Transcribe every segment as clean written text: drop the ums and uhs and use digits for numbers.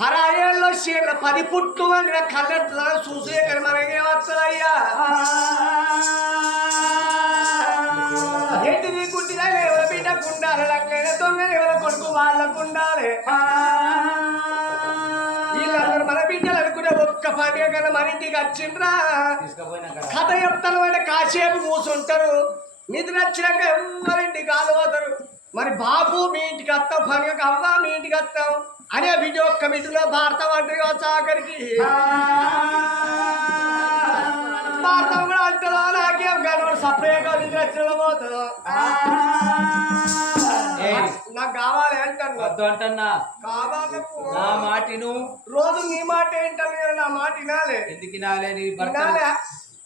పరాయేళ్ళలో చీరల 10 పుట్లు వండిన కళ్ళెట్లా చూసే కానీ మనకే వస్తాయ్యా. ఏంటిది గుడ్డిగా ఎవరి బిడ్డకు ఉండాలి, లెక్కైన దొంగ ఎవరి కొడుకు వాళ్ళకు ఉండాలి. వీళ్ళందరూ మన బిడ్డలు అనుకునే ఒక్క పండుగ కన్నా మన ఇంటికి వచ్చిండ్రా. కథ చెప్తాను అంటే కాసేపు కూర్చుంటారు, నిద్ర వచ్చినాక ఎవరింటికి కాలుపోతారు. మరి బాబు మీ ఇంటికి వస్తాం, పండుగ అవ్వ మీ ఇంటికి వస్తాం అనే బిడ్డ ఒక్క బిడ్డలో భారతం అంటే ఆఖరికి భారతం కూడా అంటారో నాకేం కాదు. సపరేట్గా నిద్ర వచ్చిన పోతాడు. నాకు కావాలి అంటాను. వద్దు అంటన్నా. కావాలి నా మాటిను. రోజు నీ మాట ఏంటని నా మాట వినాలి. ఎందుకు వినాలి?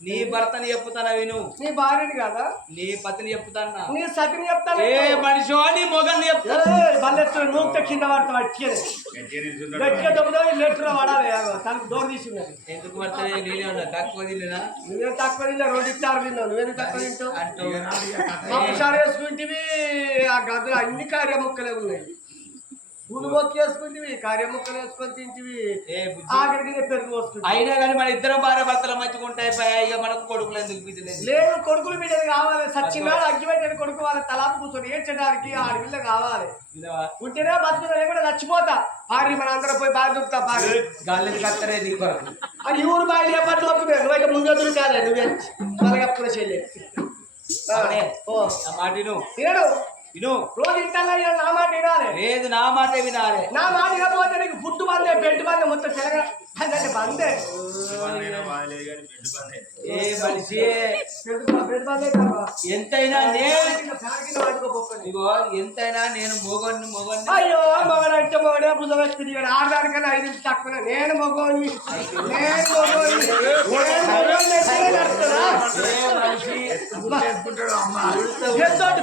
నీ భర్తని చెప్పుతానా విను. నీ భార్యని కాదా? నీ పతిని చెప్పుతానా? నీ సతిని చెప్తాను. ఏ మనిషి నీ మొగల్ని చెప్తాను. నూనె కింద పడతావు గట్టిగా దొబ్బుదా లెటర్ పడాలి. తనకు డోర్ తీసుకున్నది. ఎందుకు పడతాయి? నేనే ఉన్నా తక్కువ తిన్నా. నువ్వేం తక్కువ తిన్నా, 2 ఇస్తారు తిన్నావు. నువ్వేం తక్కువ తింటావు? ఒకసారి వేసుకుంటేవి ఆ గదులు అన్ని కార్యముక్కలే ఉన్నాయి. గుడి మొక్క వేసుకుంటేవి కార్యముక్కలు వేసుకొని తింటివి. ఆఖరికి పెరుగు వస్తుంది. అయినా కానీ మన ఇద్దరం భార్య భర్తలు మంచిగా ఉంటాయి. ఇక మనకు కొడుకులు ఎందుకు బిడ్డలేదు? లేదు, కొడుకులు బిడ్డలు కావాలి. సచ్చినాడు అగ్గిపెట్టిన కొడుకు వాళ్ళ తలాపు కూర్చొని ఏడ్చడానికి ఆడపిల్ల కావాలి. ఉంటేనే బతుకుతా కూడా చచ్చిపోతా. పారి మన అందరం పోయి బాగా చూపుతా. పారి గాలి కత్తరే నీ కొరకు. అది ఊరు బాగా ఎప్పటి వస్తున్నాయి. నువ్వైతే ముందు కాలే, నువ్వే తలగప్పుల చెల్లి మాటిను తినడు. విను. రోజు ఇంటల్లా నా మాట వినాలి. లేదు, నా మాట వినాలి. నా మాట వినకపోతే నీకు ఫుడ్ బందే, బెడ్ బందే, మొత్తం తెలంగాణ బందే. ఏ మనిషి ఎంతైనా ఎంతైనా నేను మొగోడిని. అయ్యో మగడు అంటే మగడే భుజం ఎత్తుంది. ఆడదానికన్నా 5 నిమిషాలు తక్కువ. నేను మొగోని,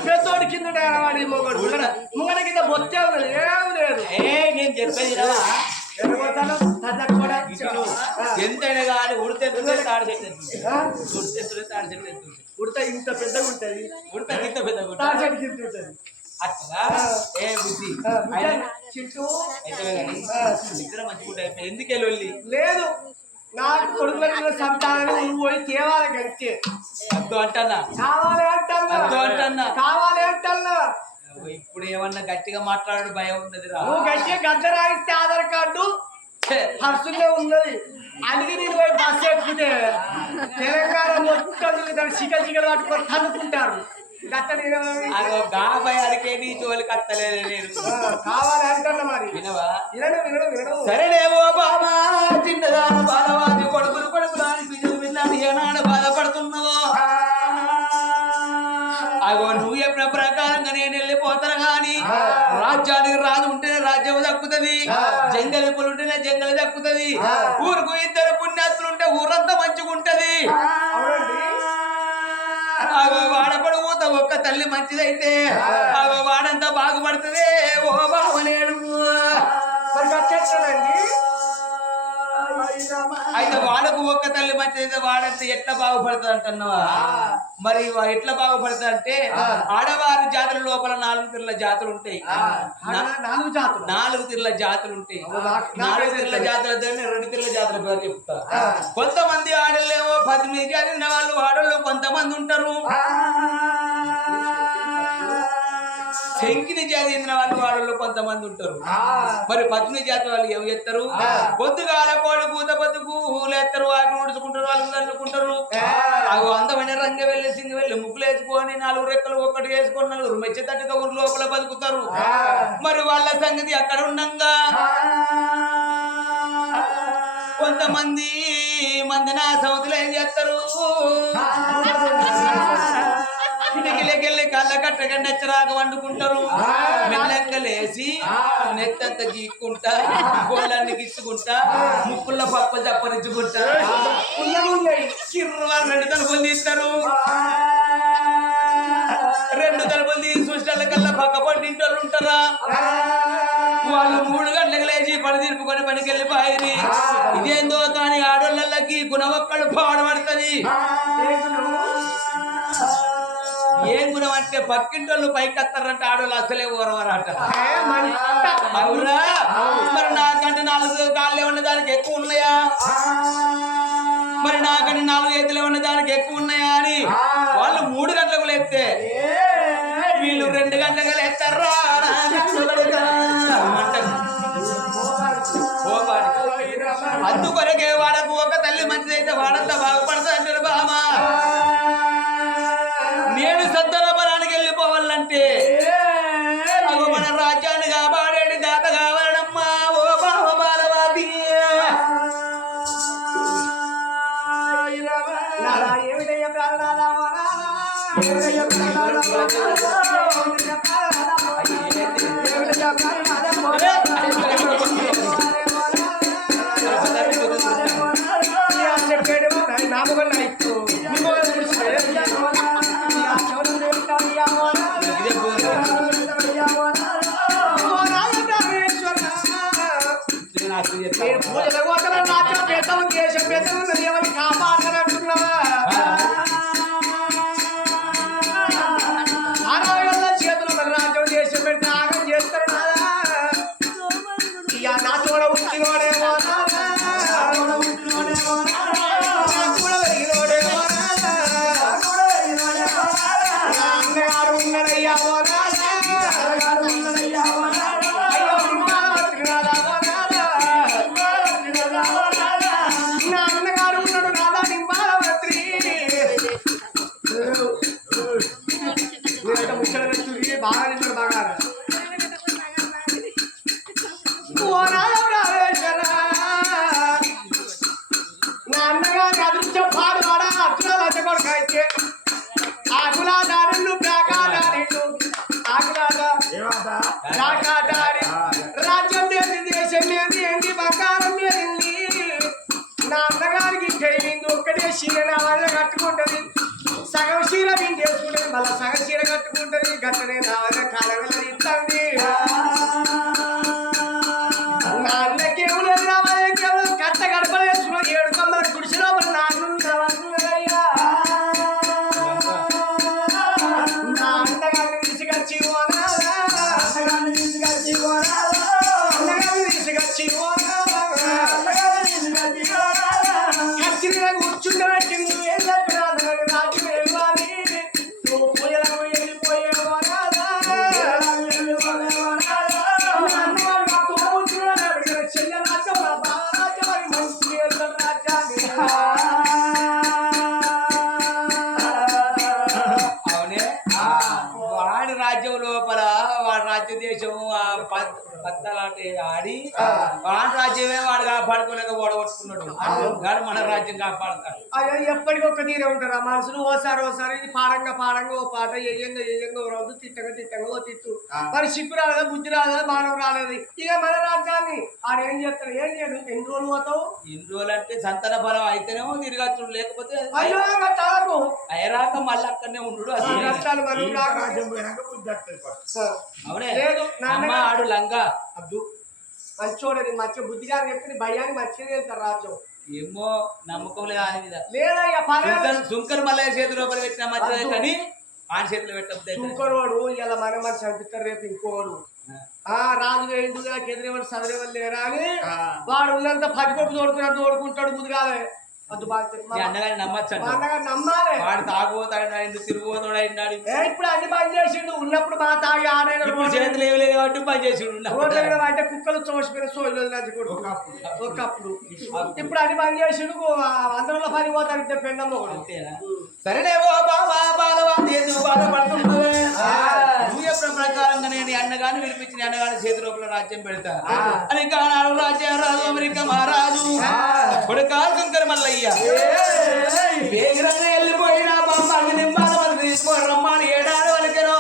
పెద్దోడు కింద వాడి మొగడు. ముంగడ కింద బొత్తే ఉన్నది, ఏం లేదు. నేను చెప్పేది ఎంతైనా కానీ ఉడితే తాడు చెట్టు, ఉడత ఇంత పెద్దగా ఉంటది. ఉడత ఇంత పెద్దగా తాడు చెట్టు కింద ఉంటది. అట్లా ఏ బుద్ధి చిట్టు ఇద్దరు మంచిగా అయిపోయి ఎందుకే లొల్లి లేదు. నాకు కొడుకుల సంతానం నువ్వు పోయి తేవాలి గడిచే. వద్దు అంటన్నా. కావాలి అంటన్నా. వద్దు అంటన్నా. కావాలి అంటన్నా. ఇప్పుడు ఏమన్నా గట్టిగా మాట్లాడు భయం ఉన్నది రా. నువ్వు గట్టిగా గద్ద రాయిస్తే ఆధార్ కార్డు పర్సులే ఉన్నది. అందుకే నేను పోయి బస్సు ఎక్కుతే తెలంగాణ మొత్తం చికలు పట్టుకొని తన్నుకుంటారు. గాబయానికే నీ జోలికి అత్తలేదు నేను. కావాలి అంటన్నా. మరి వినవా? వినడు. సరేనేమో బాబా చిన్నదా బాలవాది కొడుకులు అని బిడ్డలు విన్నాను. ఏనాడు బాధపడుతున్నావో అగో నువ్వు చెప్పిన ప్రకారంగా నేను వెళ్ళిపోతాను. గాని రాజ్యానికి రాజు ఉంటేనే రాజ్యం దక్కుతుంది, జంగలిపులు ఉంటేనే జంగలి దక్కుతుంది. ఊరుకు 2 పుణ్యాత్తులు ఉంటే ఊరంతా మంచిగా ఉంటది. అగో వాడపడు ఊత ఒక్క తల్లి మంచిదైతే అగో వాడంతా బాగుపడుతుంది. ఓ బావనేడు అయితే వాడకు ఒక్క తల్లి మంచిదైతే వాడంతా ఎట్లా బాగుపడుతుంది అంటున్నావా? మరి ఎట్లా బాగుపడుతుంది అంటే ఆడవారి జాతుల లోపల 4 తీర్ల జాతులు ఉంటాయి. 4 తీర్ల జాతులు ఉంటాయి. 4 తీర్ల జాతుల 2 తీర్ల జాతుల పేరు చెప్తా. కొంతమంది ఆడలేమో 18 జాతి వాళ్ళు ఆడళ్ళు కొంతమంది ఉంటారు. శంకిని జాతి చెందిన వాళ్ళు వాడల్లో కొంతమంది ఉంటారు. మరి 18 జాతి వాళ్ళు ఏం చేస్తారు? పొద్దుగాల కోడి పూత పొద్దుకు ఊలేస్తారు, వాటిని ఉడుచుకుంటారు, వాళ్ళు తల్లుకుంటారు. అవి అందమైన రంగ వెళ్ళి సింగ వెళ్ళి ముక్కులు వేసుకొని 4 రెక్కలు ఒకటి వేసుకొని 4 మెచ్చేటట్టుగా ఊరు లోపల బతుకుతారు. మరి వాళ్ళ సంగతి అక్కడ ఉండంగా కొంతమంది మందిన సౌతులు ఏం చేస్తారు? కిటికీలకెళ్ళి కళ్ళ కట్టగా నెచ్చరాక వండుకుంటారు. మెల్లంగా లేచి నెత్తంత గీక్కుంటా, గోళ్ళన్ని గిచ్చుకుంటా, ముక్కుల్లో పప్పులు చప్పరించుకుంటా 2 తలుపులు తీస్తారు. 2 తలుపులు తీసి చూసిన కల్లా పక్క పట్టింటోళ్ళు ఉంటారా? వాళ్ళు 3 గంటలకు లేచి పని తీర్పుకొని పనికి వెళ్ళిపోయి ఇదేందో కానీ ఆడోళ్ళకి గుణవక్కడు పాడబడుతుంది. ఏం గుణం అంటే పక్కింటోళ్ళు పైకి వస్తారంటే ఆడోళ్ళు అసలే ఊరవరట. అవురా? మరి నాకంటే 4 ఎక్కువ ఉన్నాయా మరి నాకని 4 చేతులు ఉన్న దానికి ఎక్కువ ఉన్నాయా అని వాళ్ళు 3 గంటలకు లేస్తే వీళ్ళు 2 గంటలకు లేస్తారా అందుకొరకే వాడకు ఒక తల్లి మంచిదైతే వాడంతా బాగుపడతా అంటారు బామా నేను సత్తర బలానికి వెళ్ళిపోవాలంటే మన రాజ్యాన్ని కాపాడేది దాత కావాలమ్మా ఓ బావ బాలవాది రాజ్యం లేదు దేశం లేదు ఏంటి బంగారం లేదండి నా అన్నగారికి తెలియదు ఒక్కటే చీర నా వల్ల కట్టుకుంటది సగం చీర నేను చేసుకుంటది మళ్ళీ సగం చీర కట్టుకుంటది గట్టనే నా వల్ల కాలవెల్ల ఇస్తుంది నా అన్నకేం లేదు నా వల్ల కేవలం కట్ట గడపలేసుకున్న 7 కొమ్మల గుడిసెలో నాన్న నా అన్నగారిని తీసుకొచ్చి కూర్చుండబెట్టి నువ్వేం రాజు వెళ్ళాలి నువ్వు పూజలకు వెళ్ళిపోయేవా చెల్లె రాజ్యం మా బావ రాజ్యం అని మంచి రాజ్యాన్ని అవునే వాడి రాజ్యం లోపల వాడి రాజ్య దేశం పత్తలాంటి ఆడి వాడి రాజ్యమే వాడు కాపాడుకోలేక ఓడగొట్టుకున్నాడు వాడు మన రాజ్యం కాపాడతాడు అయ్యో ఎప్పటికొక్క తీరే ఉంటారు ఆ మనుషులు ఓసారి పాడంగా ఓ పాట ఏయంగా ఓ రోజు తిట్టంగా ఓ తిట్టు మరి సిగ్గు రాలేదా బుద్ధి రాలేదా మానవ రాలేదు ఇక మన రాజ్యాన్ని ఆడేం చేస్తాడు ఏం చేయడు ఎన్ని రోజులు పోతావు ఎన్ని రోజులు అంటే సంతాన బలం అయితేనేమో తిరగచ్చు లేకపోతే అయ్యో చాలకు అయ్యరాక మళ్ళీ అక్కడనే ఉండు అవునే ఆడు లంగా అద్దు మంచోడని మంచి బుద్ధిగా చెప్తే భయాన్ని మంచిగా వెళ్తారు రాజ్యం ఏమో నమ్మకం లేదు ఆయన మీద లేదా సుంకర్ మల్లయ్య చేతి లోపల పెట్టిన మంచిదే కానీ ఆయన చేతిలో పెట్టకపోతే సుంకరోడు ఇలా మన మనిషి చంపిస్తారు రేపు ఇంకోడు రాజు ఎండుగా కెదిరేవాడు చదివేవాళ్ళు లేరా అని వాడు ఉన్నంత 10 కొట్టు తోడుకుంటాడు బుద్ధిగాలే అన్నగారి నమ్మాలి వాడు తాగుపోతాడు తిరుగుపోతాడు అయినాడు ఇప్పుడు అన్ని పని చేసిండు ఉన్నప్పుడు బాగా తాగి ఆడైన చేతులు ఏమి లేదు కాబట్టి పని చేసిండు అంటే కుక్కలు చోసిపోయిన సోయలు ఒకప్పుడు ఇప్పుడు అన్ని పని చేసిండు అందరిలో పని పోతాడు పెండంలో సరేనేవో బాబా బాలవాది ఎందుకు బాధపడుతున్నావే ప్రకారంగా నేను అన్నగాని వినిపించిన అన్నగాని చేతి లోపల రాజ్యం పెడతా అని కానాడు రాజ్యం రాజు అమెరికా మహారాజు కొడుకా శంకర్ మల్లయ్య వేగరంగా వెళ్ళిపోయిన బొమ్మకి నింబాల మంది తీసుకొని రమ్మని 7 ఏళ్ళు వలికెను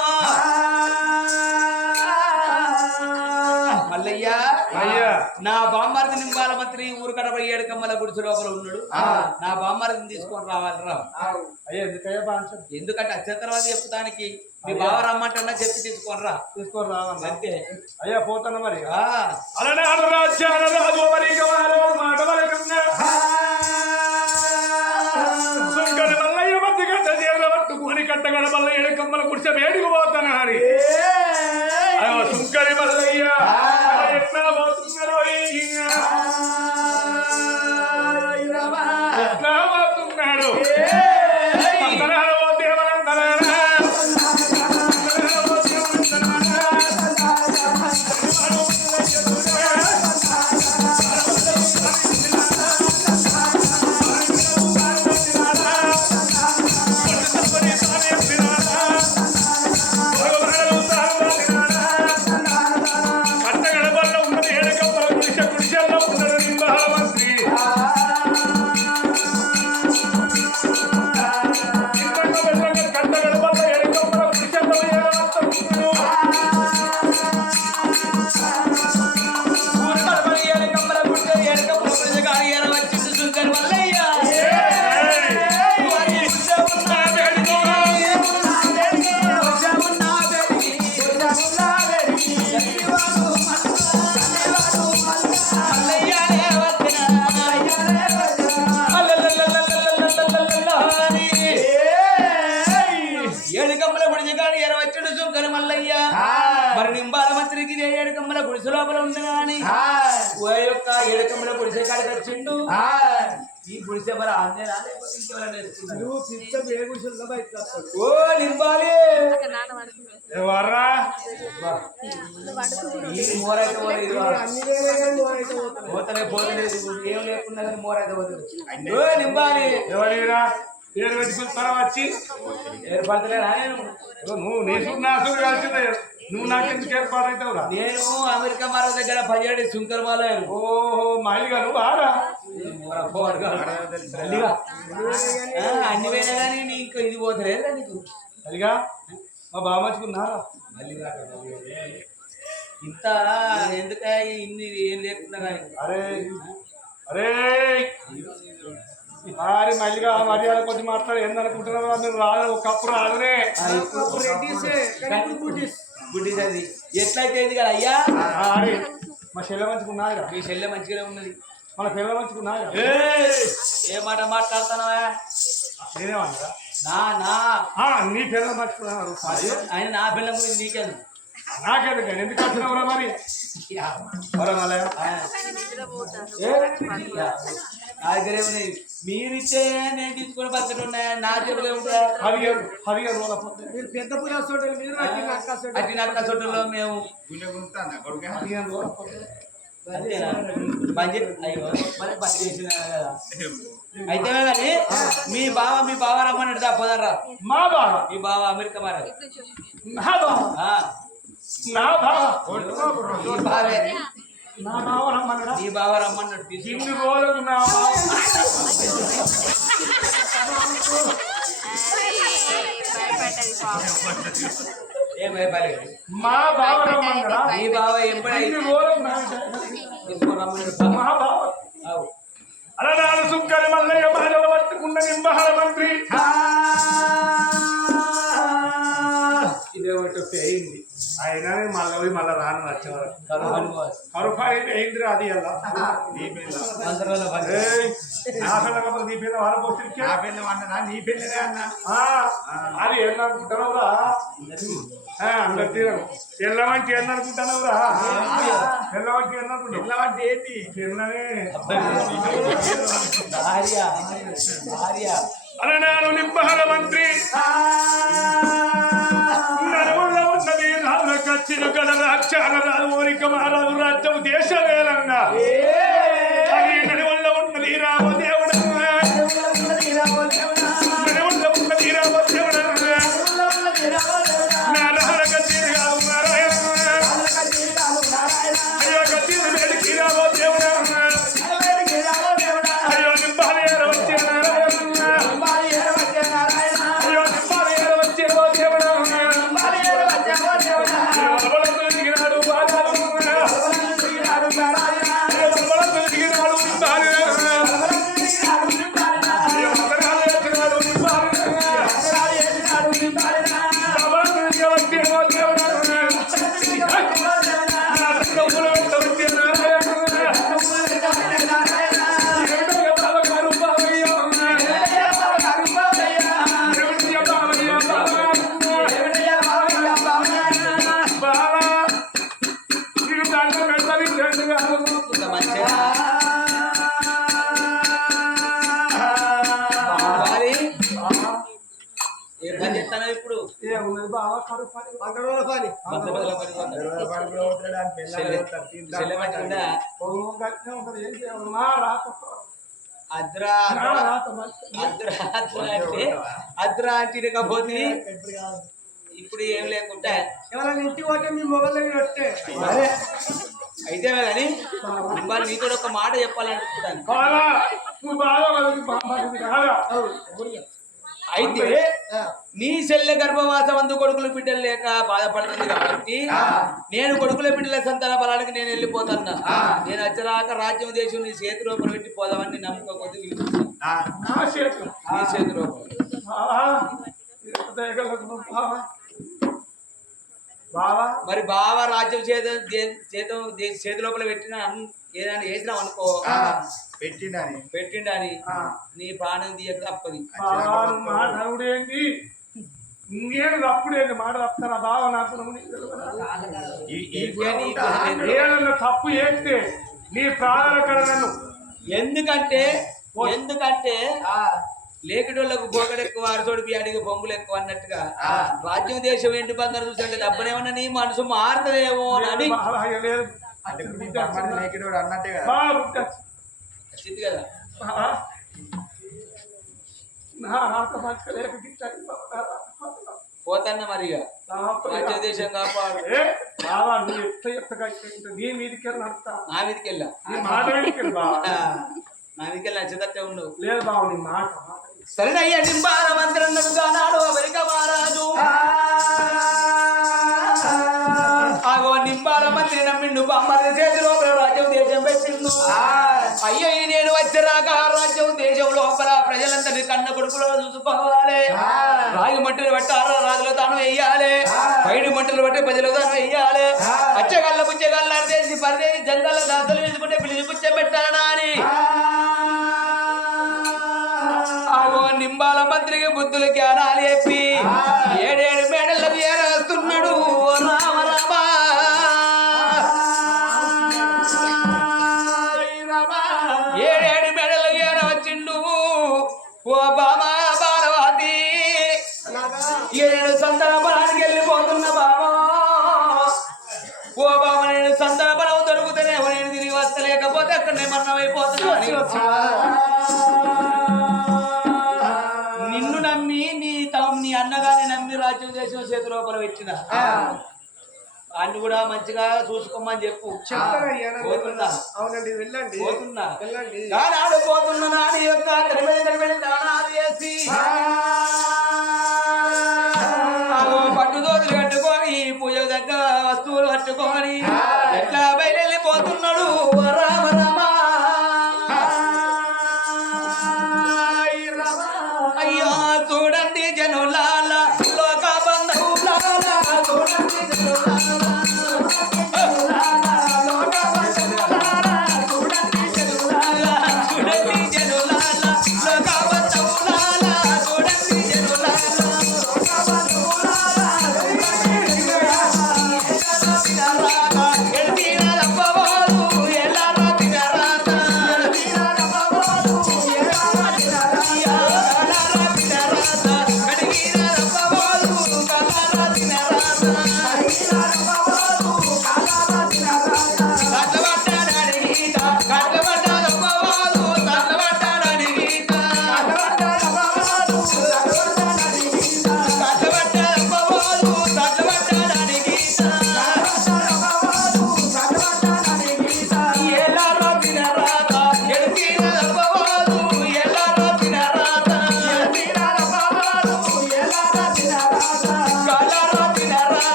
మల్లయ్య నా బామ్మర్ది నింబాల మంత్రి ఊరు కడప 7 కమ్మల గుడిసె లోపల ఉన్నాడు నా బామ్మర్దిని తీసుకొని రావాలి రా ఎందుకంటే అత్యంతరవాత చెప్పుతానికి మీ బావ రమ్మంటున్నా చెప్పి తీసుకొని రావాలి అంతే అయ్యా పోతున్నా మరి అలానే మల్లయ్య మధ్య గంట జీవుల పట్టుకొని కట్టగడ మల్ల 7 కమ్మల గుడిసె వేడికి పోతాను హరి సుంకరి మల్లయ్య ఎట్లా పోతున్నారో ఓ యొక్క ఏడకమ్మల గుడిసె కాడికి వచ్చిండు ఈ గుడిసె మరి అందే లేకపోతే ఇంకెవరైనా వేసుకున్నారు నువ్వు పిచ్చ బేగుషుల్లో బయటకు వస్తాడు. ఓ నింపాలి ఎవర్రా ఈ మోరైతే పోలేదు అన్ని వేరే కానీ నువ్వైతే పోతున్నావు. పోతలేదు ఏం లేకున్నా కానీ మోరైతే పోతుంది ఓ నింపాలి ఎవరిరా పేరు పెట్టుకుంటారా వచ్చి ఏర్పడతలేనా నేను నువ్వు నీసు కలిసిందే నువ్వు నాకు ఎందుకు ఏర్పాటు అవుతావురా నేను అమెరికా మార దగ్గర 17 సుంకర్ మాలయారు ఓహో మైలుగా నువ్వు ఆరా అన్ని వేరే కానీ నీకు ఇది పోతలేదా నీకు అదిగా మా బాగా మంచుకున్నారా ఇంత ఎందుక ఇన్ని ఏం లేకుండా కానీ అరే అరే మరి మళ్ళీగా మర్యాద కొద్ది మాట్లాడు ఏందనుకుంటున్నావు మీరు రాదు ఒకప్పుడు రాదునే అప్పుడు రెడ్డిసే, కానీ ఇప్పుడు బుడ్డిస్. గుడ్డి అది ఎట్లయితే ఇది కదా అయ్యా అరే మా చెల్లె మంచుకున్నారా మీ చెల్లె మంచిగానే ఉన్నది మన పిల్ల మంచుకున్నారా ఏ మాట మాట్లాడుతున్నావా నేనేమన్నా నా నా నీ పిల్ల మంచుకున్నారు ఆయన నా పిల్లల గురించి నీకేను నాకెందుకు ఎందుకు వచ్చినావురా మరి మరే మళ్ళీ నా దగ్గరే ఉన్నాయి మీరిచ్చే నేను తీసుకుని బతకడం ఉన్నాయా నా దగ్గర ఉంటాయా 15 రోజుల పొద్దు మీరు పెద్ద పులా సోటలు, మీరు అట్టి నక్క సోటలు. అట్టి నక్క చోటులో మేము 15 రోజుల పొద్దు అంతేనా పని చేసి అయ్యో మరి పని చేసిన కదా అయితే కానీ మీ బావ రమ్మన్నాడు దా పోదారా మా బావ మీ బావ అమెరికా మారా నా బావ నా బావ మీ బావే నా బావ రమ్మన్నాడా మీ బావ రమ్మన్నాడు తీసుకు ఇన్ని రోజులకు నా బావ ఏం భయపడలేదు మా బావ రమ్మన్నాడా మీ బావ ఎంపడి ఇన్ని రోజులకు నా తీసుకొని రమ్మన్నాడు మా బావ అలనాడు సుంకరి మల్లయ్య మహిళల పట్టుకున్న నింబహర మంత్రి ఇదేమంటే పెయింది అయినా మళ్ళీ రాను వచ్చేవారు కరుపు అయితే అయింది అది ఎలా నీ పిల్ల నా పిల్ల కదా నీ పిల్ల వాళ్ళ పోస్ట్ నా పిల్ల అన్నా నీ పిల్లనే అన్నా అది ఏందనుకుంటున్నావురా అందరు తీరం పిల్లవంటి ఏందనుకుంటున్నావురా పిల్లవంటి ఏందనుకుంటా పిల్లవంటి ఏంటి పిల్లనే అలనాడు నింబహర మంత్రి నడుములో ఉన్నది రాజుల కచ్చిన గడ రాక్షాల రాజు ఓరిక మహారాజు రాజ్యం దేశ వేలంగా అది నడుములో ఉన్నది రామదేవుడంగా నడుములో ఉన్నది రామదేవుడంగా నారహర కచ్చిన రావు నారాయణ అయ్యో కచ్చిన వేడికి రామదేవుడంగా అయ్యో నింబాలి వచ్చిన నారాయణ అయ్యో నింబాలి వచ్చిన దేవుడంగా ఇప్పుడు ఏమున్నది బావ కరుపు పని, 100 రోజుల పని. అద్రా అంటే ఇప్పుడు ఏం లేకుండా ఎవరైనా ఇంటికి పోతే మీ మొగల్ దగ్గర వస్తే అయితే కానీ మిమ్మల్ని నీతో ఒక మాట చెప్పాలనుకుంటాను అయితే నీ చెల్లె గర్భవాసం అందు కొడుకుల బిడ్డలు లేక బాధపడుతుంది కాబట్టి నేను కొడుకుల బిడ్డల సంతాన బలానికి నేను వెళ్ళిపోతాను నేను వచ్చరాక రాజ్యం దేశం నీ చేతిలో పెట్టి పోదామని నమ్మకపోతే నీ చేతిలో మరి బావ రాజ్యం చేతి లోపల పెట్టిన ఏదైనా వేసినావు అనుకో పెట్టిండని నీ ప్రాణం తీయక తప్పది ఏంటి నేను తప్పుడేంటి మాట తప్పుతారా బావ నాకు తప్పు చేస్తే నీ ప్రాణాల కడ నన్ను ఎందుకంటే లేకిడోళ్లకు గోగడు ఎక్కువ అరసోడు బియ్యానికి బొంగులు ఎక్కువ అన్నట్టుగా రాజ్యం దేశం ఎండి బంగారు చూసంటే డబ్బనేమన్నా నీ మనసు మారుతుందేమో అని లేదు వచ్చింది కదా పోతన్న మరిగా రాజ్యం దేశం కాపాడు నీ మీదికి నడుస్తా నా మీదకి వెళ్ళా నీ మాట నా మీదకి వెళ్ళి నచ్చదట్టే ఉండవు లేదు బాబు నీ మాట సరేనయ్యా నింబాల మంత్రం నాడు అమెరికా మహారాజు ఆగో నింబాల మంత్రి నమ్మిండు బామ్మది చేతిలో రాజ్యం దేశం పెట్టిండు అయ్యో నేను వచ్చరాక రాజ్యం దేశం లోపల ప్రజలందరినీ కన్న కొడుకులో చూసుకోవాలి రాగి మంటలు పెట్టాలి రాజులో తాను వెయ్యాలి బయట మంటలు పట్టి ప్రజలు తాను వెయ్యాలి అచ్చగల్ల పుచ్చగల్ల చేసి పరిదేసి జంగల్ల దాతలు వేసుకుంటే పిలిచి పుచ్చ పెట్టాలనా అని నింబాల మంత్రికి బుద్ధులు జ్ఞానాలు చెప్పి 7 మేడలకు ఏరేస్తున్నాడు రామ రామ ఏడేడు మేడలకు ఏరవచ్చిండు ఓ బామా బాలవాతి 7 సంతానానికి వెళ్ళిపోతున్న బామా ఓ బామ నేను సంతానం దొరుకుతానే నేను తిరిగి వస్తలేకపోతే అక్కడ మరణమైపోతున్నా నీ అన్నగానే నమ్మి రాజ్యం దేశం చేతి లోపల పెట్టిన అన్ని కూడా మంచిగా చూసుకోమని చెప్పు పోతున్నా అవునండి వెళ్ళండి పోతున్నా వెళ్ళండి నాడు పోతున్నా నాని యొక్క దానాలు చేసి పట్టు దోతులు కట్టుకొని పూజ దగ్గర వస్తువులు కట్టుకొని ఎట్లా బయలుపోతున్నాడు రామ రామ అయ్యో చూడండి జనులాల లోక బంధువులాల చూడండి జనులాల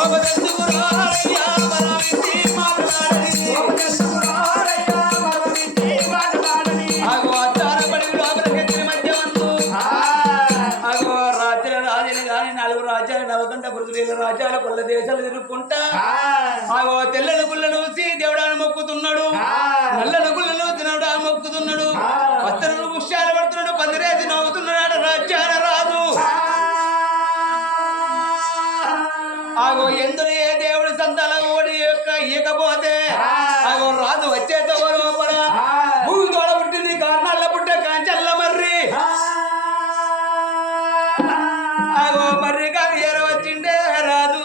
కోపదెందుకురారయ్యా మనమింటి మాట్లాడని ఆగో అద్దారపడి లోపలికెత్తిన మధ్యమందు ఆగో రాజులు గాని 4 రాజ్యాలు నవకంఠ పృథ్వీల రాజ్యాలు కొల్ల దేశాలు తిరుక్కుంటా ఆగో తెల్లని గుళ్ళను చూసి దేవుడాన్ని మొక్కుతున్నాడు నల్లని గుళ్ళను తినడా మొక్కుతున్నాడు వస్త్రను పుష్యాలు పడుతున్నాడు పందిరేసి నవ్వుతున్నాడు రాజ్యాల రాజు ఆగో ఎందుకు ఏ దేవుడి సంతాల ఓడి యొక్క ఇయకపోతే ఆగో రాజు వచ్చేతో లోపల భూమి తోడ పుట్టింది కారణాల పుట్టే కాంచల్ల మర్రి ఆగో మర్రి కాదు ఎర వచ్చిండే రాజు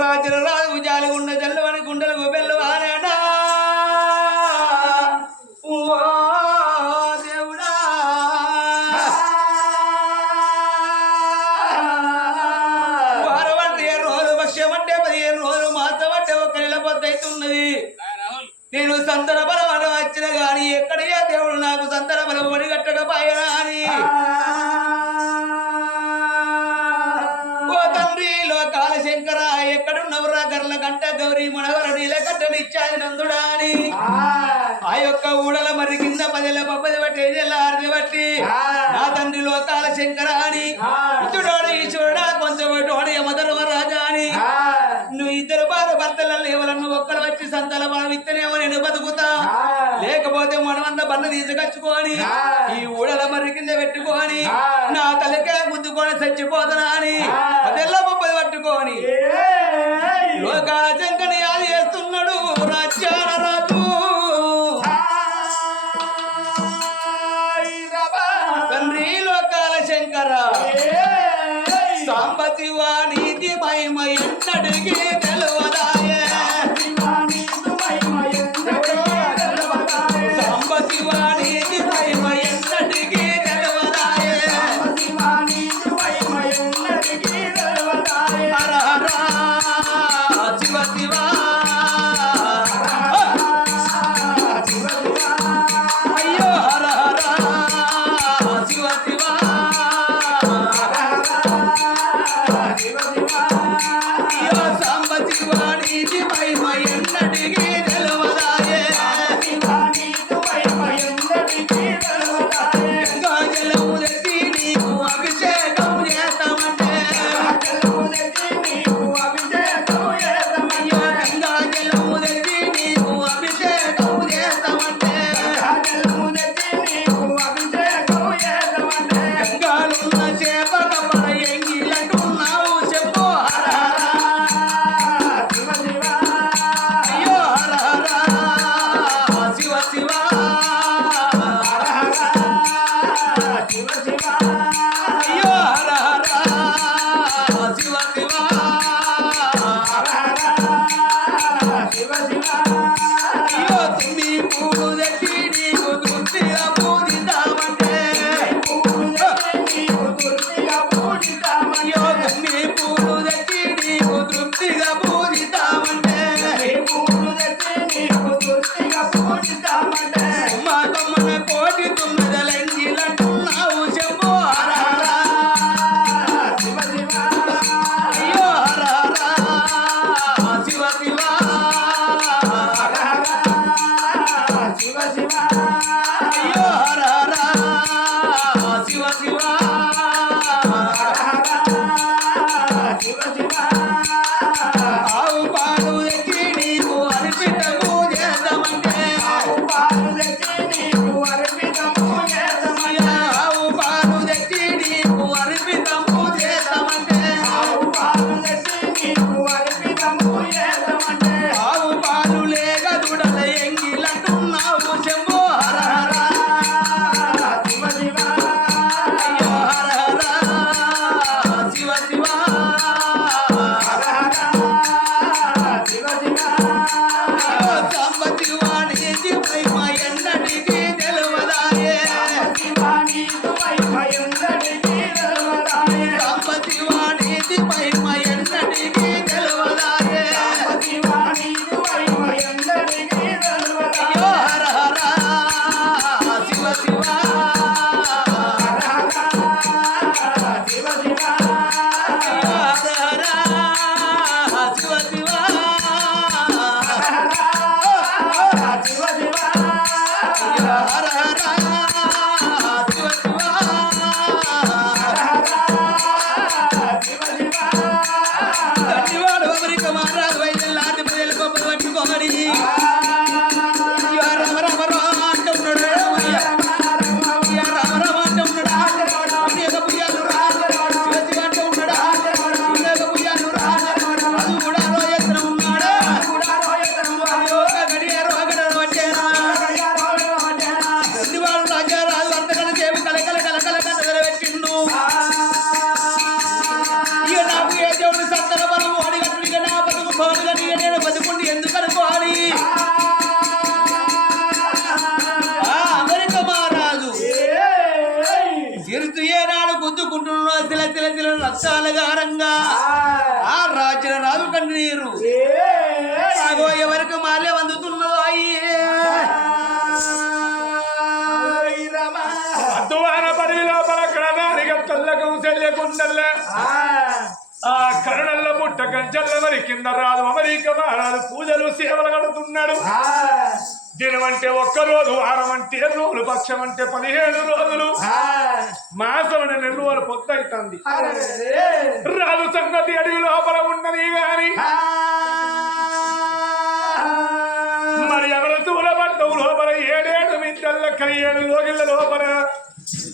రాజుల రాజు జాలిగుండ జల్లువని గుండెలకు బెల్లవానేనా దేవుడా వారం అంటే 7 రోజులు పక్షం అంటే 15 రోజులు మాసం అంటే 1 నెల పొద్దైతున్నది నేను సంతన బలమని వచ్చిన గాని ఎక్కడయ్యా దేవుడు నాకు సంతన బలం ఒడిగట్టకపోయానా అని ఓ తండ్రి లోకాల శంకర ఎక్కడున్నవరా గర్ల గంట గౌరీ మనవర నీల కట్టనిచ్చాది నందుడా అని ఆ యొక్క ఊడల మరి కింద 10 పబ్బది బట్టి 5 బట్టి నా తండ్రి లోకాల శంకర అని ఇతడోడు ఈశ్వరుడా కొంచెం యమధర్మ రాజా అని నువ్వు 2 భర్తలలో ఎవరన్నా ఒక్కరు వచ్చి సంతల మనం ఇత్తనేమో నేను బతుకుతా లేకపోతే మనమంతా బండ తీసుకొచ్చుకొని ఈ ఊడల మరి కింద పెట్టుకొని నా తలకే గుద్దుకొని చచ్చిపోతున్నా అని 10 పబ్బది పట్టుకొని లోకాల శంకని అది చేస్తున్నాడు రాజ్యాల రాజు తండ్రి లోకాల శంకర సాంబతి వాణిది మహిమ ఎన్నడిగి తెలవదాయే సాంబతి వాణిది మహిమ ఎన్నడిగి తెలవదాయే హర హర శివ శివ అయ్యో హర హర శివ శివ అయ్యో సాంబ వత్సాల గారంగా ఆ రాజ్య రాజు కన్నీరు అగో ఎవరికి మాలే అందుతున్నదో అయ్యే అద్దువాన పడి లోపల కడదానిగా తెల్లకం చెల్లెకుండల్లే ఆ కరుణల్ల పుట్ట కంచెల్ల మరి కింద రాదు అమరిక మహారాజు పూజలు సేవలు కడుతున్నాడు దినమంటే ఒక్కరోజు వారం అంటే 7 రోజులు పక్షం అంటే 15 రోజులు మాసం అంటే 2 రోజులు పొద్దవుతుంది రాజు సంగతి అడవి లోపల ఉన్నది గాని మరి ఎవరు తూలబడ్డం లోపల 7 మిద్దెల్ల 7 లోగిళ్ళ లోపల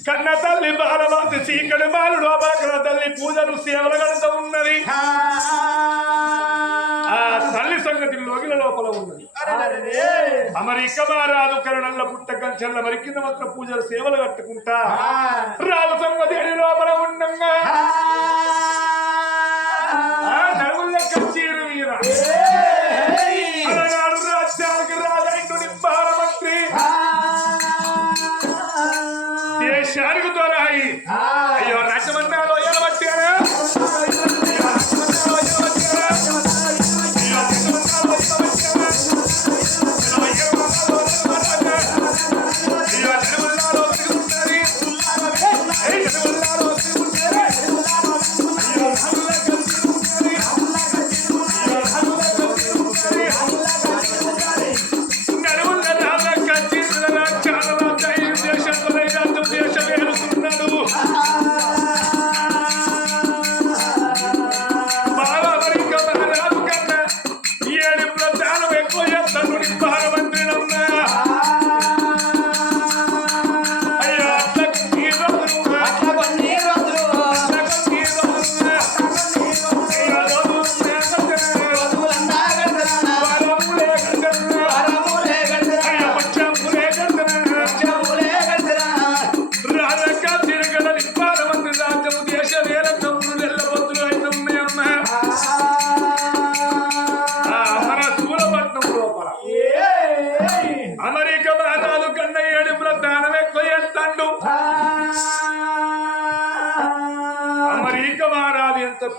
కన్న తల్లి బాలమాత చీకటి బాలు లోపల కన్న తల్లి పూజలు సేవలు కడుతూ ఉన్నది ఆ తల్లి సంగతి లోగిల లోపల ఉన్నది అమరిక రాదు కరుణల్ల పుట్ట కంచెల్ల మరి కింద మాత్రం పూజలు సేవలు కట్టుకుంటా రాదు సంగతి అడి లోపల ఉండంగా కచ్చీరు వీర అలనాడు రాజ్యానికి రాజైండు నింబాలమంత్రి దేశానికి దొరాయి అయ్యో రాజమండ్రాలు ఎలబట్టారా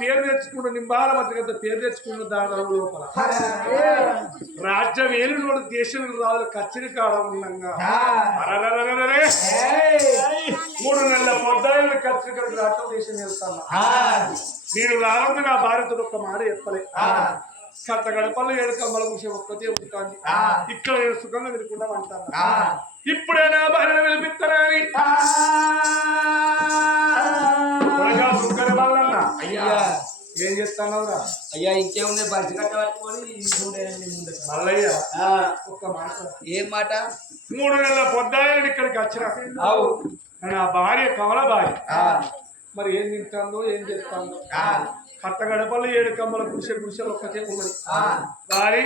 పేరు తెచ్చుకున్న నింబాలమంత్రి పేరు తెచ్చుకున్న దాని లోపల రాజ్యం ఏలునోడు దేశం రాజులు కచ్చిరి కాడ ఉండగా 3 నెలల పొద్దాయిలు కచ్చిరి కడికి రాష్ట్రం దేశం వెళ్తాను నేను రావద్దు నా భార్యతో ఒక్క మాట చెప్పలే కట్ట గడపల్లో 7 కమ్మల విషయం ఒక్కతే ఉంటుంది ఇక్కడ నేను సుఖంగా వినకుండా అంటాను ఇప్పుడే నా భార్యను పిలిపిస్తానని అయ్యా ఏం చేస్తానవురా అయ్యా ఇంకేముంది బస్సు కట్ట పట్టుకొని మల్లయ్య ఒక్క మాట ఏం మాట 3 నెలల పొద్దాయని ఇక్కడికి వచ్చిన నా భార్య కమల భార్య మరి ఏం తింటాందో ఏం చేస్తాందో కట్ట గడపలు 7 కమ్మల గుడిసెలు ఒక్కటే ఉన్నది కానీ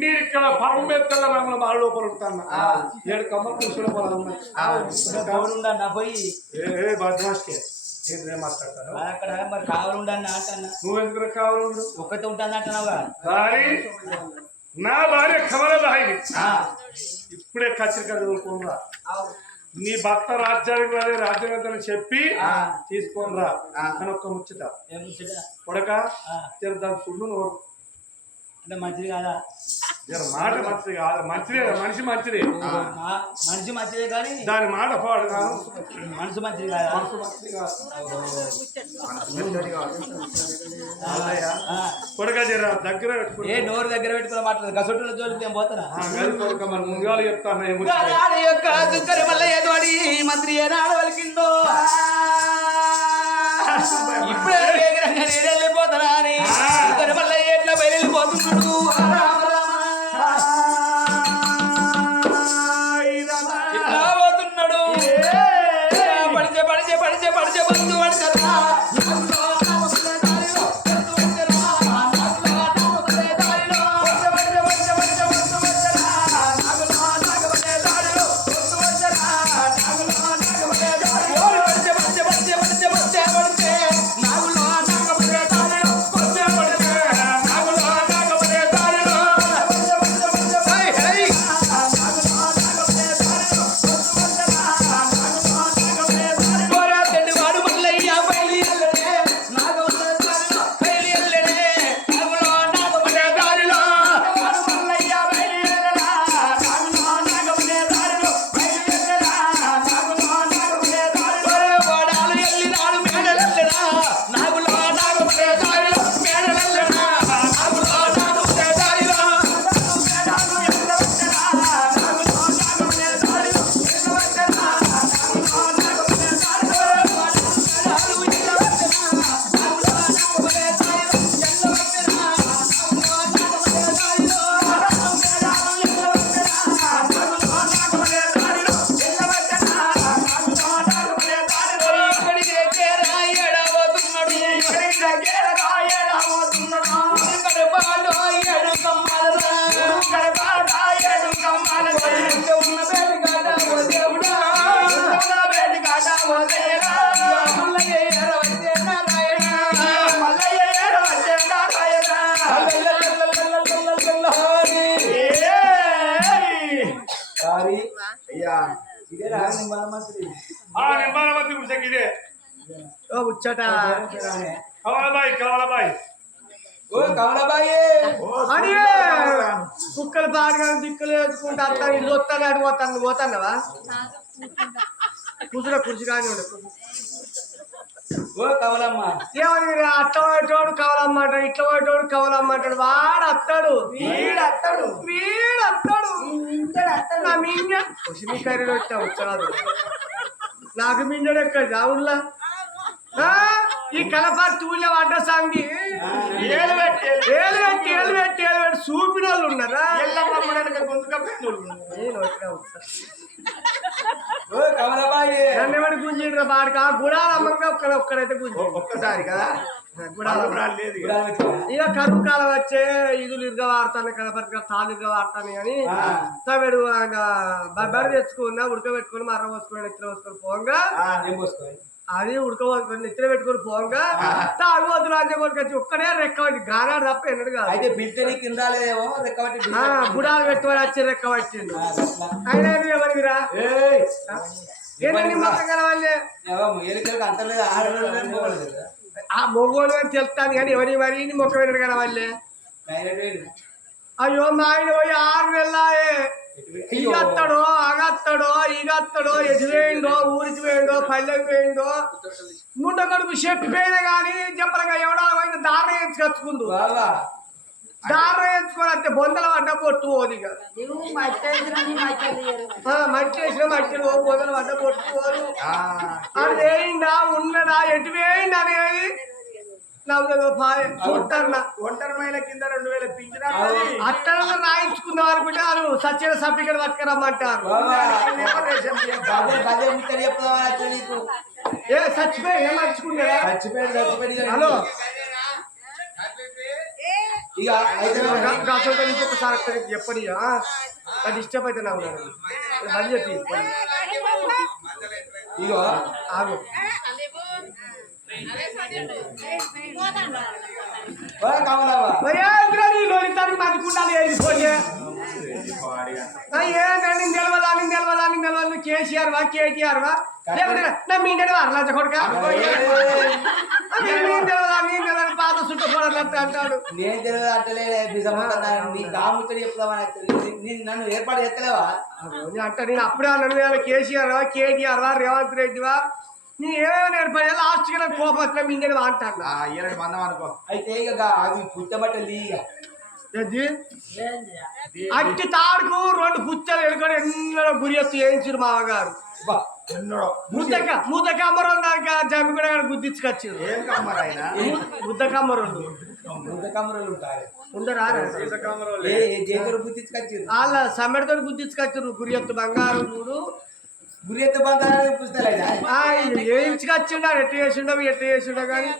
నేను ఇక్కడ పరమెత్తల రంగుల మా లోపల ఉంటాను 7 కమ్మల గుడిసె లోపల ఉన్నాయి పోయి ఏ బద్మాష్కే ఏం మాట్లాడతాను అక్కడ మరి కావాలండి అంటన్నా నువ్వు ఎందుకు కావాలి ఒక్కతే ఉంటుంది అంటున్నావా కానీ నా భార్య కమల భార్య ఇప్పుడే కచ్చిరికా చదువుకోనరా నీ భర్త రాజ్యానికి రాదే రాజ్యం చెప్పి తీసుకొని రా అని ఒక్క ముచ్చట కొడక దాని సున్ను నోరు అంటే మంచిది కాదా మాట మంచిది కాదు మంచిదే మనిషి మంచిదే మనిషి మంచిదే కానీ దాని మాట పాడు కాదు మనసు మంచిది కాదా మనసు మంచిది కాదు కొడక జర దగ్గర ఏ నోరు దగ్గర పెట్టుకుని మాట్లాడదు గసొట్టుల జోలికి నేను పోతానా మన ముందుగా చెప్తాను మంత్రి ఏనాడు వలికిందో ఇప్పుడే నేను వెళ్ళిపోతానా అని మళ్ళీ ఎట్లా బయలుపోతున్నాడు ఇట్లా పోతున్నాడు పడిచే పడిచే పడిచే పడిచే బంధు పడతారా పడిచే పాట మొదలైనా మల్లయ్య ఏరవచ్చే నారాయణ మల్లయ్య ఏరవచ్చే నారాయణ అయ్యా నిమ్మాలమతి గుడిసెకి ఇదే ముచ్చట కమలబాయి ఓ కమలబాయి అని కుక్కలు పాడగా దిక్కులు వేసుకుంటా అంతా ఇల్లు వస్తాను అటు పోతాను పోతానవా కుర్చీ కానీ ఉండదు ఓ కమలమ్మ ఏమని అట్ట పోయేటోడు కవలమ్మ అంటాడు ఇట్లా పోయేటోడు కవలమ్మ అంటాడు వాడు వస్తాడు వీడు నా మింగ కర్రీలు వచ్చావు చాలు నాకు మింగడు ఎక్కడ అవునులా ఈ కలపాటి తూళ్ళ పడ్డ సంగి ఏలు పెట్టి చూపిన వాళ్ళు ఉన్నారా ఓ కమలబాయి నన్ను ఎవరు గుంజిండ్రా బాడికి ఆ గుడాల అమ్మంగా ఒక్కడైతే గుంజి ఒక్కసారి కదా ఇక కరువు కాలం వచ్చే ఇదులు ఇరుగా వాడతాను కనపడి తాళ్ళు ఇరుగా వాడతాను కానీ తవేడు బరి తెచ్చుకున్నా ఉడకబెట్టుకుని మర్ర పోసుకొని ఎత్తున పోసుకొని పోగా అది ఉడకబోసుకొని నెత్తిన పెట్టుకుని పోగా తాగుబోతులు అంతే కొనుకొచ్చి ఒక్కడే రెక్కబట్టి గానాడు తప్ప ఎన్నడు కాదు అయితే బిల్టని కింద లేదేమో రెక్కబట్టి గుడాలు పెట్టుకొని వచ్చి రెక్కబట్టిండు అయినా ఎవరిరా ఏంటండి మొక్క కలవాలి ఎలుకలకు అంత లేదు ఆడలేదు ఆ మొగోలు అని తెలుస్తాను కానీ ఎవరి మరి మొక్క వెళ్ళడు కలవాలి అయ్యో మా ఆయన పోయి 6 నెలలాయే ఈగత్తడో ఈగత్తడో ఎటు వేయండో ఊరికి వేయండో పల్లెకి వేయండో ముండ కడుపు చెప్పిపోయినా కానీ చెప్పలగా ఎవడో పోయింది దారి వేయించుకొచ్చుకుందు దారి వేయించుకొని అంతే బొందల పడ్డ పొట్టు పోదు ఇక మట్టి వేసిన మట్టి బొందల పడ్డ పొట్టు పోదు అది వేయిందా ఉన్నదా ఎటు వేయండి అనేది ఒంటరి మహిళ కింద 2000 పింఛన్ అట్లా రాయించుకుందాం అనుకుంటే వాళ్ళు సత్యన సర్టిఫికేట్ పట్టుకురమ్మంటారు ఏ చచ్చిపోయి ఏం మర్చుకుంటారా హలో ఇక ఇంకొకసారి చెప్పండి అది డిస్టర్బ్ అయితే నాకు మళ్ళీ చెప్పి ఇగో ఆగు కేసీఆర్ వా కేటీఆర్ వా మీ వర్లాచ కొడుక పాత చుట్టూ అంటాడు నేను తెలియదు అంటలే దాముతో చెప్తామని నన్ను ఏర్పాటు చేస్తలేవా అంటే నేను అప్పుడే అన్నాను కేసీఆర్ వా కేటీఆర్ వా రేవంత్ రెడ్డి వా నీ ఏమైనా ఏర్పడే లాస్ట్ గా కోపం వచ్చిన మీ ఇంటికి అంటాను మందం అనుకో అయితే ఇక అవి పుట్టబట్టలు అట్టి తాడుకు 2 పుచ్చలు ఎడుకొని ఎన్నో గురి ఎత్తు వేయించారు మామగారు ముద్ద కమ్మరం దాకా జమ్మి కూడా గుద్దించుకొచ్చారు ముద్ద కమ్మరోళ్ళు ఉండరా గుర్తించుకొచ్చారు వాళ్ళ సమ్మెడతో గుద్దించుకొచ్చారు గురి ఎత్తు బంగారు చూడు గురి ఎత్తు బంగారు వేయించుకొచ్చిండా ఎట్టు చేసిండో కానీ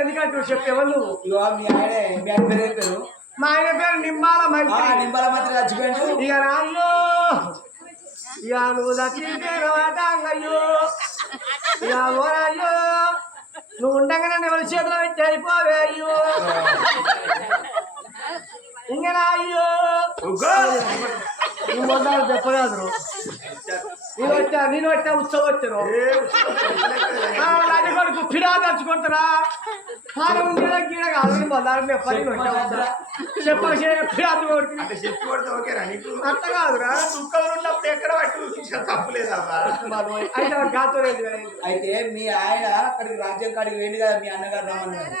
ఎందుకంటే చెప్పేవాళ్ళు నువ్వు మీ ఆయన పేరు మా ఆయన పేరు నింబాల మంత్రి చచ్చిపోయాడు ఇక రాళ్ళు ఇక నువ్వు చచ్చిపోయాయ్యో ఇక ఓరాయ్యో నువ్వు ఉండగానే ఎవరి చేతిలో పెట్టి అయిపోవే అయ్యో ఇంకా అయ్యో నువ్వు మొదలు చెప్పలేదు నేను వచ్చా ఉత్సవం వచ్చాను అది కొడుకు ఫిరా తెచ్చుకుంటారా పానం ఉండేదా గీడ కాదు మొదలు చెప్పక అంత కాదురా దుఃఖంలో ఉన్నప్పుడు ఎక్కడ పట్టు తప్పులేదా అయితే గాతో అయితే మీ ఆయన అక్కడికి రాజ్యం కాడికి వేయండి కదా మీ అన్నగారు రమ్మన్నారు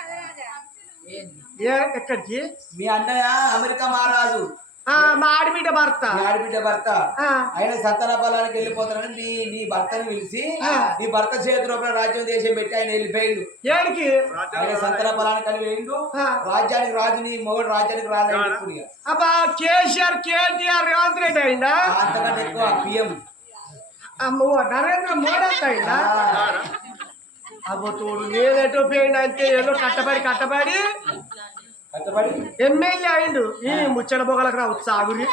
ఎక్కడికి మీ అన్నయ్య అమెరికా మహారాజు మా ఆడబిడ్డ భర్త ఆయన సంతాన బలానికి వెళ్ళిపోతారని నీ భర్తని పిలిచి నీ భర్త చేతిలో రాజ్యం దేశం పెట్టి ఆయన వెళ్ళిపోయిండు ఏడికి ఆయన సంతాన బలానికి కలిగి వేయండు రాజ్యానికి రాజు నీ మొగడు రాజ్యానికి రాలేదు అబ్బా కేసీఆర్ కేటీఆర్ రేవంత్ రెడ్డి అయిందా అంతకంటే ఎక్కువ పిఎం నరేంద్ర మోడీ అంత అయిందా అబ్బో తోడు నేనెటో పోయిండు అంటే ఏదో కట్టబడి ఎమ్మెల్యే అయిండు ఈ ముచ్చట బొగలకు రా సాగురి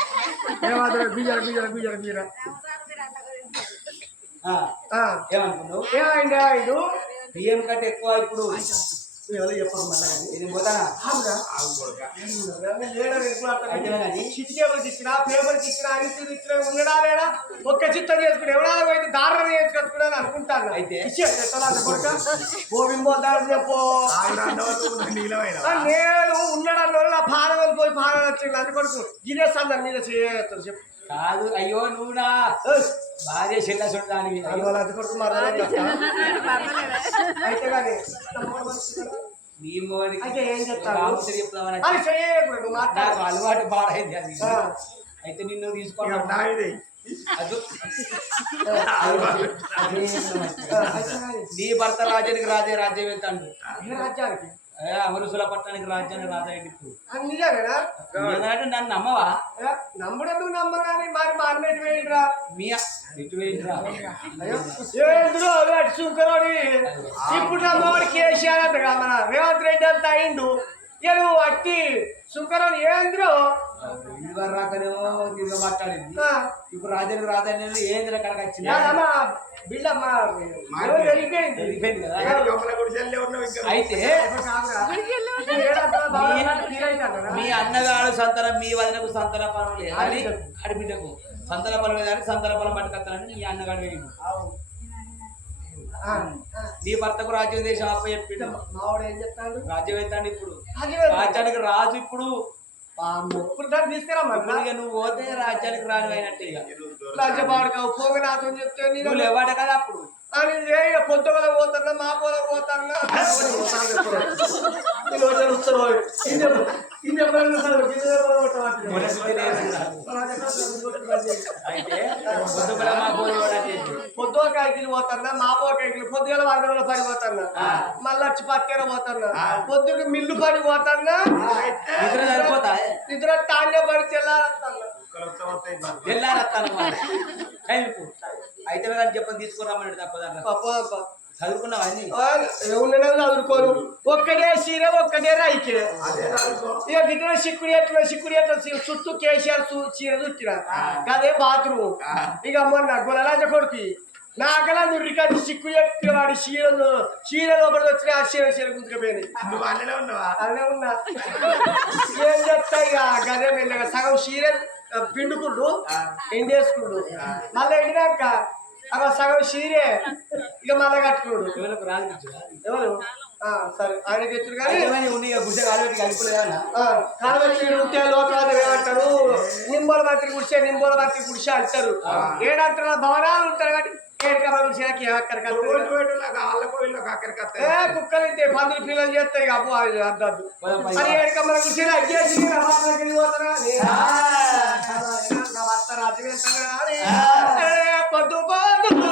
ఏమాత్రం బీజర ఆ, ఏమనుకున్నావు ఏమైంది బియ్యం కంటే ఎక్కువ ఇప్పుడు ఎవరు చెప్పరు మళ్ళా ఇది పోతానా అయితే కానీ చిటికేబుల్కి ఇచ్చిన పేపర్కి ఇచ్చిన అన్నిటికి ఇచ్చిన ఉండడా లేడా ఒక్క చిత్తం చేసుకుని ఎవడా పోయింది దారుణం చేసుకొచ్చుకుని అనుకుంటాను అయితే గోవిందోదారు చెప్పు నీలమైన నేను ఉండడం నా పాలన పోయి పాలన వచ్చింది అది కొడుకు ఇదే సందర్భం మీద చేయొచ్చు చెప్పు కాదు అయ్యో నువ్వు నా భార్య చెల్ల చూడడానికి అందువల్ల అది కొడుకు మరి అయితే కానీ నీ మోడికి అయితే ఏం చెప్తాను రాముడు చెప్తామని అది చేయకూడదు నాకు అలవాటు పాడైంది అది అయితే నిన్ను తీసుకోవాలి నాయుడే అది నీ భర్త రాజ్యానికి రాజే రాజ్యం వెళ్తాడు రాజ్యానికి అమరుసుల పట్టణానికి రాజ్యానికి రాజా ఇప్పుడు అది నిజమేనా ఎందుకంటే నన్ను నమ్మవా నమ్ముడెందుకు నమ్మగాని మరి మా అన్నట్టు వేయండిరా మీ ఇటు వేయించరా ఏంద్రో చూకరోడి ఇప్పుడు నమ్మవాడు కేసీఆర్ అంటగా మన రేవంత్ రెడ్డి అంతా అయిండు ఇక నువ్వు అట్టి సుకరోని ఏంద్రో ఇది వారు రాకనేమో దీనిగా మాట్లాడింది ఇప్పుడు రాజ్యానికి రాజధాని ఏంది కడక వచ్చింది బిల్డమ్మా వెళ్ళిపోయింది వెళ్ళిపోయింది కదా కమల గుడిసెల్లో ఉన్నావు ఇంకా అయితే మీ అన్నగాడు సంతన మీ వదినకు సంతన పొలం లేదు అని అడిబిడ్డకు సంతన పొలం లేదని సంతన పొలం పట్టుకొస్తానని మీ అన్నగాడు వేయండి నీ భర్తకు రాజ్యం దేశం అప్ప చెప్పిండు మావాడు ఏం చెప్తాడు రాజ్యం ఎత్తాడు ఇప్పుడు రాజ్యానికి రాజు ఇప్పుడు ఇప్పుడు దాన్ని తీసుకురామ్మా ఇక నువ్వు పోతే రాజ్యానికి రాని అయినట్టే ఇక రాజ్యపాడు పోగి నాతో చెప్తే నువ్వు లేవాట కదా అప్పుడు అని పొద్దుగల పోతున్నా మా పొలం పోతున్నా అయితే పొద్దుగల మా పొద్దు కాయకిలు పోతున్నా మా పోకాయకిలు పొద్దుగల 100 రోజుల పని పోతున్నా మళ్ళీ వచ్చి పక్కేర పోతున్నా పొద్దుకి మిల్లు పని పోతున్నా నిద్ర సరిపోతా నిద్ర తాండే పడి తెల్లారస్తాను అయితే చెప్పని తీసుకురామన్నాడు తప్పదన్న చదువుకున్నావా అన్ని ఉండడం చదువుకోరు ఒక్కటే చీర ఒక్కటే రైకే ఇక గిట్ల సిక్కుడు ఎట్లా చుట్టూ కేసీఆర్ చీర చుట్టిన అదే బాత్రూమ్ ఇక మొన్న గొలరాజ కొడుకు నాకలా నువ్వు రికార్డు సిక్కు చెప్పేవాడు చీర లోపల వచ్చిన ఆ చీర గుంజుకపోయింది అల్లనే ఉన్నావా అదే ఉన్నా ఏం చెప్తా ఇక గదే వెళ్ళగా సగం చీర పిండుకుండు ఎండేసుకుండు మళ్ళీ ఎండినాక అక్కడ సగం చీరే ఇక మళ్ళీ కట్టుకున్నాడు ఎవరు సరే ఆయనకి ఎత్తుడు కానీ కాలవచ్చి లోకాలు ఏమంటారు నింబోల మంత్రి గుడిసే అంటారు ఏడంటారు భవనాలు ఉంటారు కాబట్టి కుక్కలు ఇంతే పందులు పిల్లలు చేస్తాయి అబ్బు అద్దద్దు అని ఏడుకమ్మల గుడిసే అగ్గేసి పొద్దు పొద్దు